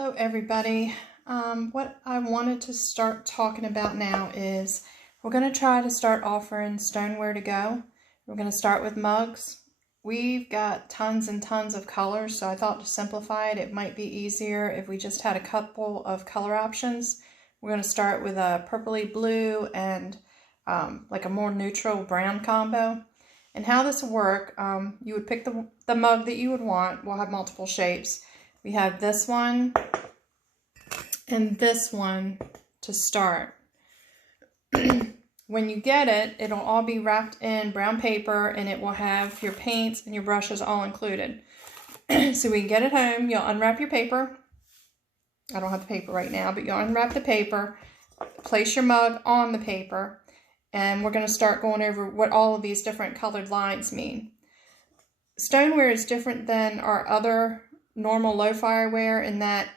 Hello everybody. What I wanted to start talking about now is we're going to try to start offering stoneware to go. We're going to start with mugs. We've got tons and tons of colors, so I thought to simplify it, it might be easier if we just had a couple of color options. We're going to start with a purpley blue and like a more neutral brown combo. And how this will work, you would pick the mug that you would want. We'll have multiple shapes. We have this one and this one to start. When you get it, it'll all be wrapped in brown paper and it will have your paints and your brushes all included. So when you get it home, you'll unwrap your paper. I don't have the paper right now, but you'll unwrap the paper, place your mug on the paper, and we're going to start going over what all of these different colored lines mean. Stoneware is different than our other normal low fireware in that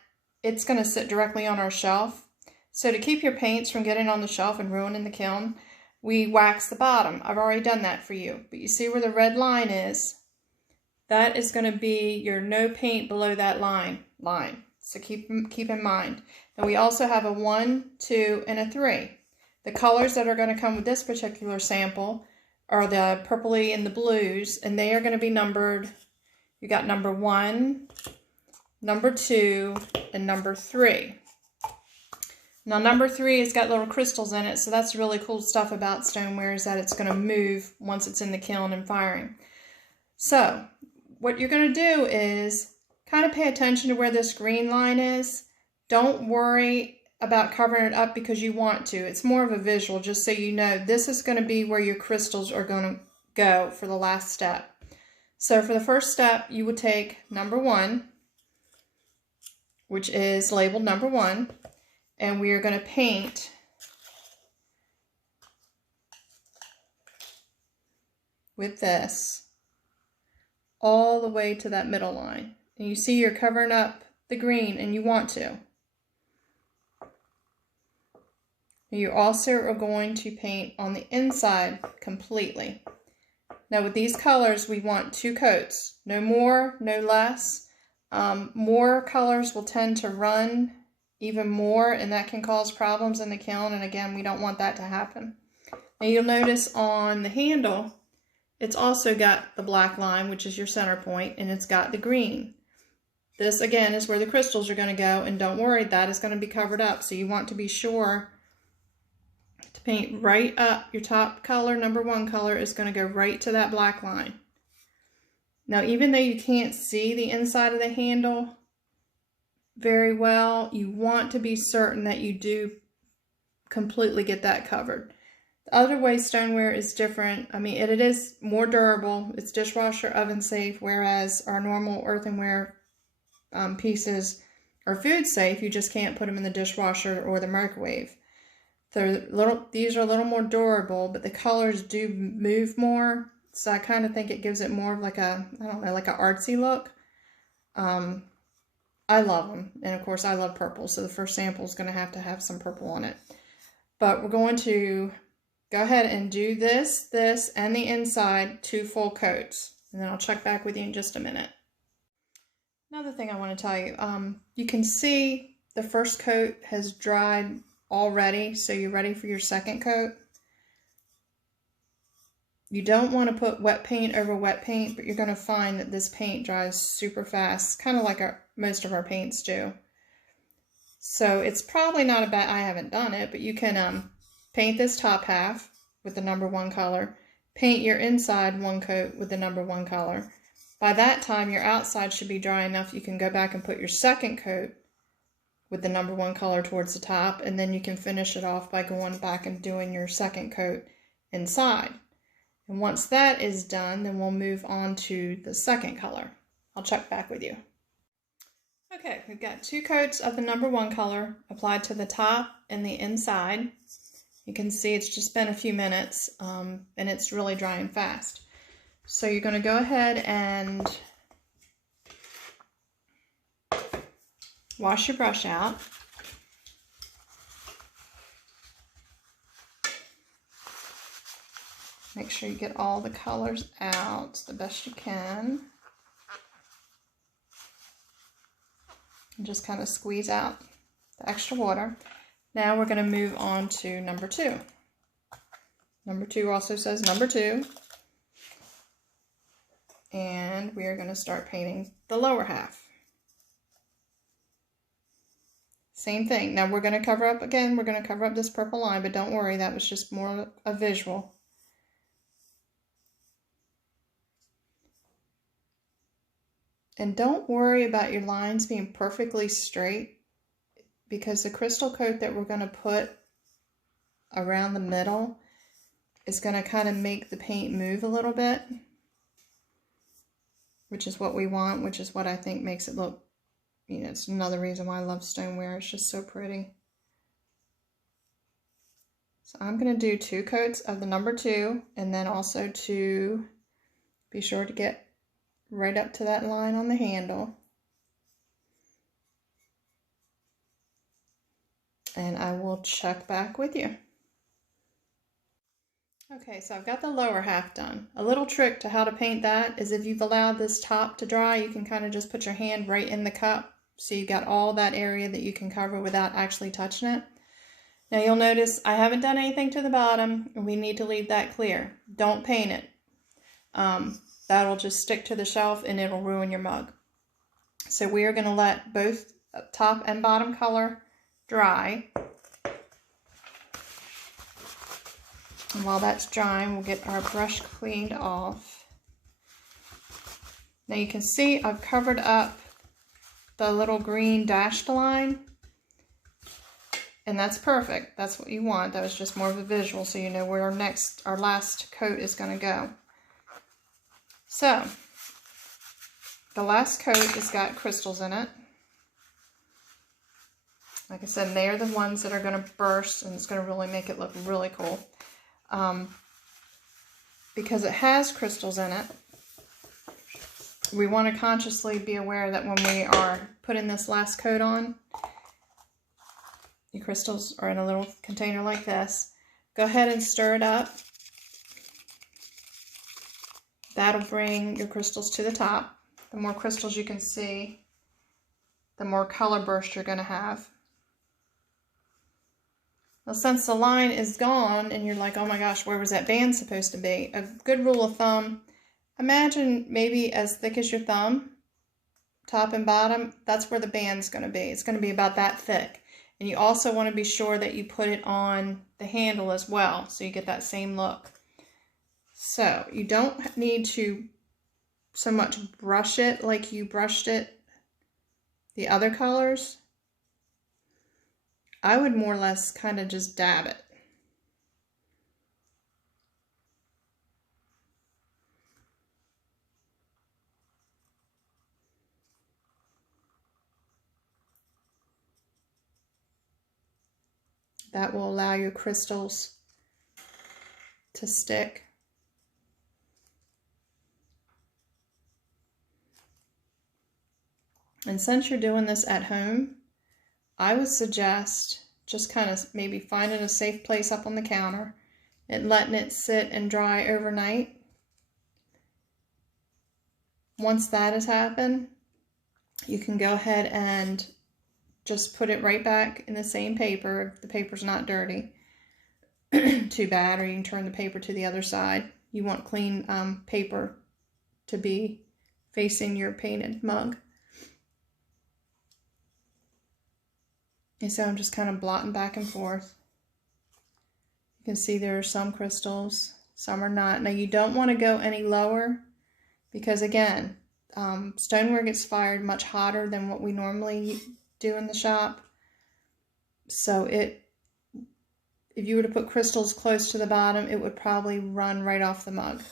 it's going to sit directly on our shelf. So to keep your paints from getting on the shelf and ruining the kiln, we wax the bottom. I've already done that for you, but you see where the red line is? That is going to be your no paint below that line. So keep in mind. And we also have a 1, 2, and a 3. The colors that are going to come with this particular sample are the purpley and the blues, and they are going to be numbered. You got number 1, number 2, and number 3. Now number 3 has got little crystals in it, so that's really cool stuff about stoneware, is that it's going to move once it's in the kiln and firing. So what you're going to do is kind of pay attention to where this green line is. Don't worry about covering it up because you want to. It's more of a visual, just so you know this is going to be where your crystals are going to go for the last step. So for the first step, you would take number 1, which is labeled number 1, and we are going to paint with this all the way to that middle line. And you see you're covering up the green, and you want to. You also are going to paint on the inside completely. Now with these colors, we want 2 coats, no more, no less. More colors will tend to run even more, and that can cause problems in the kiln, and again, we don't want that to happen. Now you'll notice on the handle, it's also got the black line, which is your center point, and it's got the green. This again is where the crystals are going to go, and don't worry, that is going to be covered up, so you want to be sure to paint right up. Your top color, number 1 color, is going to go right to that black line. Now, even though you can't see the inside of the handle very well, you want to be certain that you do completely get that covered. The other way stoneware is different. I mean, it is more durable. It's dishwasher oven safe, whereas our normal earthenware pieces are food safe. You just can't put them in the dishwasher or the microwave. These are a little more durable, but the colors do move more. So I kind of think it gives it more of like a, I don't know, like an artsy look. I love them. And of course I love purple. So the first sample is going to have some purple on it. But we're going to go ahead and do this, and the inside 2 full coats. And then I'll check back with you in just a minute. Another thing I want to tell you, you can see the first coat has dried already, so you're ready for your second coat. You don't want to put wet paint over wet paint, but you're going to find that this paint dries super fast, kind of like most of our paints do. So it's probably not a bad, I haven't done it, but you can paint this top half with the number 1 color, paint your inside 1 coat with the number 1 color. By that time, your outside should be dry enough you can go back and put your second coat with the number 1 color towards the top, and then you can finish it off by going back and doing your second coat inside. And once that is done, then we'll move on to the second color. I'll check back with you. Okay, we've got 2 coats of the number 1 color applied to the top and the inside. You can see it's just been a few minutes, and it's really drying fast. So you're going to go ahead and wash your brush out. Make sure you get all the colors out the best you can. And just kind of squeeze out the extra water. Now we're going to move on to number 2. Number 2 also says number 2. And we are going to start painting the lower half. Same thing. Now we're going to cover up again. We're going to cover up this purple line, but don't worry, that was just more a visual. And don't worry about your lines being perfectly straight, because the crystal coat that we're going to put around the middle is going to kind of make the paint move a little bit, which is what we want, which is what I think makes it look, you know, it's another reason why I love stoneware. It's just so pretty. So I'm going to do 2 coats of the number 2, and then also to be sure to get right up to that line on the handle. And I will check back with you. Okay, so I've got the lower half done. A little trick to how to paint that is if you've allowed this top to dry, you can kind of just put your hand right in the cup. So you've got all that area that you can cover without actually touching it. Now you'll notice I haven't done anything to the bottom, and we need to leave that clear. Don't paint it. That'll just stick to the shelf and it'll ruin your mug. So we are going to let both top and bottom color dry. And while that's drying, we'll get our brush cleaned off. Now you can see I've covered up the little green dashed line, and that's perfect. That's what you want. That was just more of a visual, so you know where our last coat is going to go. So the last coat has got crystals in it. Like I said, they're the ones that are going to burst, and it's going to really make it look really cool. Because it has crystals in it, we want to consciously be aware that when we are putting this last coat on, your crystals are in a little container like this. Go ahead and stir it up. That'll bring your crystals to the top. The more crystals you can see, the more color burst you're going to have. Now, since the line is gone and you're like, oh my gosh, where was that band supposed to be? A good rule of thumb, imagine maybe as thick as your thumb, top and bottom, that's where the band's going to be. It's going to be about that thick. And you also want to be sure that you put it on the handle as well, so you get that same look. So you don't need to so much brush it like you brushed it the other colors. I would more or less kind of just dab it. That will allow your crystals to stick. And since you're doing this at home, I would suggest just kind of maybe finding a safe place up on the counter and letting it sit and dry overnight. Once that has happened, you can go ahead and just put it right back in the same paper if the paper's not dirty. Too bad, or you can turn the paper to the other side. You want clean paper to be facing your painted mug. And so I'm just kind of blotting back and forth. You can see there are some crystals, some are not. Now you don't want to go any lower because again, stoneware gets fired much hotter than what we normally do in the shop. So if you were to put crystals close to the bottom, it would probably run right off the mug.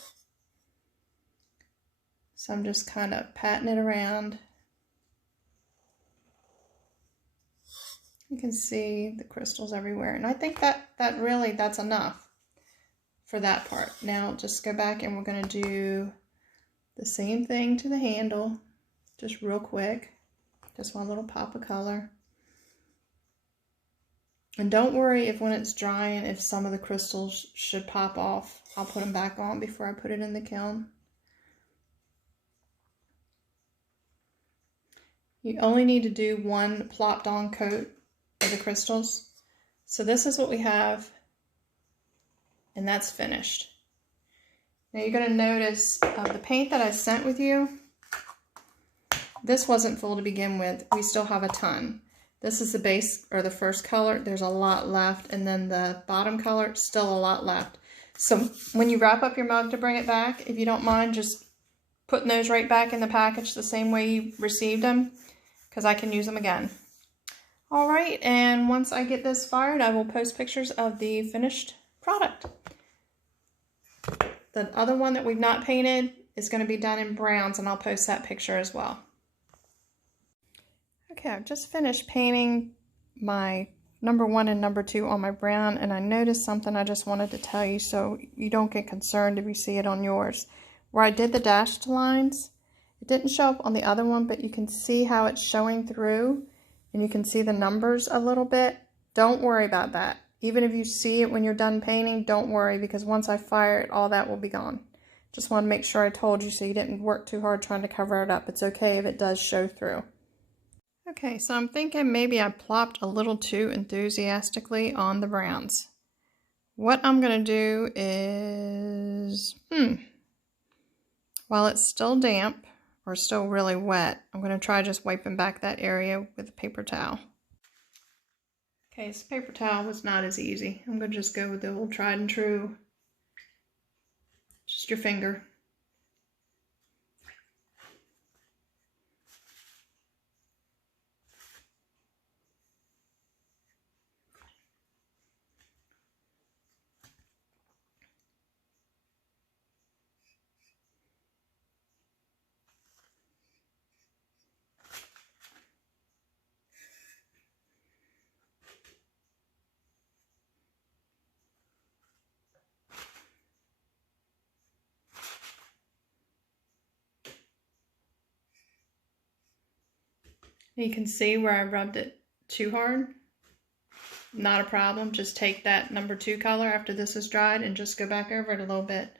So I'm just kind of patting it around. You can see the crystals everywhere. And I think that's enough for that part. Now just go back and we're going to do the same thing to the handle, just real quick. Just one little pop of color. And don't worry if when it's drying, if some of the crystals should pop off. I'll put them back on before I put it in the kiln. You only need to do one plopped on coat of the crystals. So this is what we have, and that's finished. Now you're going to notice the paint that I sent with you, this wasn't full to begin with. We still have a ton. This is the base, or the first color. There's a lot left, and then the bottom color, still a lot left. So when you wrap up your mug to bring it back, if you don't mind just putting those right back in the package the same way you received them, because I can use them again. All right, and once I get this fired, I will post pictures of the finished product. The other one that we've not painted is going to be done in browns, and I'll post that picture as well. Okay, I've just finished painting my number 1 and number 2 on my brown, and I noticed something I just wanted to tell you so you don't get concerned if you see it on yours. Where I did the dashed lines, it didn't show up on the other one, but you can see how it's showing through, and you can see the numbers a little bit. Don't worry about that. Even if you see it when you're done painting, don't worry, because once I fire it, all that will be gone. Just want to make sure I told you so you didn't work too hard trying to cover it up. It's okay if it does show through. Okay, so I'm thinking maybe I plopped a little too enthusiastically on the browns. What I'm going to do is, while it's still damp or still really wet, I'm going to try just wiping back that area with a paper towel. Okay, so paper towel was not as easy. I'm going to just go with the old tried and true, just your finger. You can see where I rubbed it too hard. Not a problem. Just take that number 2 color after this is dried and just go back over it a little bit.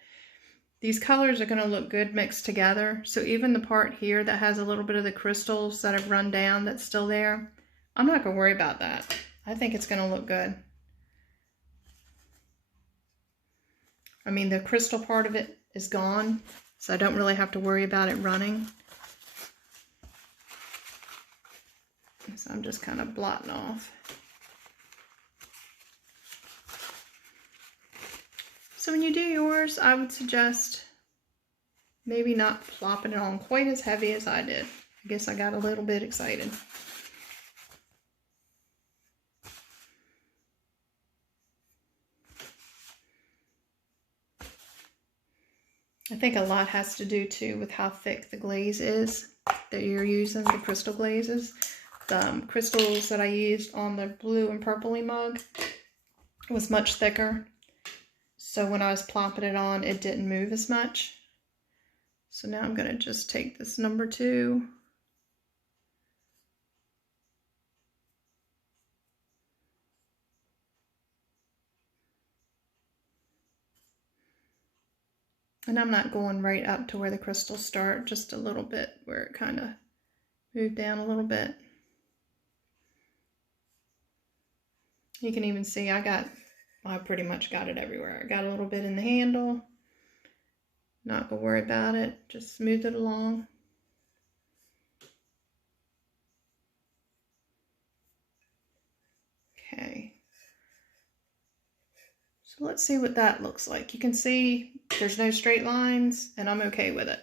These colors are going to look good mixed together. So even the part here that has a little bit of the crystals that have run down that's still there, I'm not going to worry about that. I think it's going to look good. I mean, the crystal part of it is gone, so I don't really have to worry about it running. So I'm just kind of blotting off. So when you do yours, I would suggest maybe not plopping it on quite as heavy as I did. I guess I got a little bit excited. I think a lot has to do too with how thick the glaze is that you're using, the crystal glazes. The crystals that I used on the blue and purpley mug was much thicker. So when I was plopping it on, it didn't move as much. So now I'm going to just take this number 2. And I'm not going right up to where the crystals start, just a little bit where it kind of moved down a little bit. You can even see I pretty much got it everywhere. I got a little bit in the handle. Not gonna worry about it. Just smooth it along. Okay. So let's see what that looks like. You can see there's no straight lines, and I'm okay with it.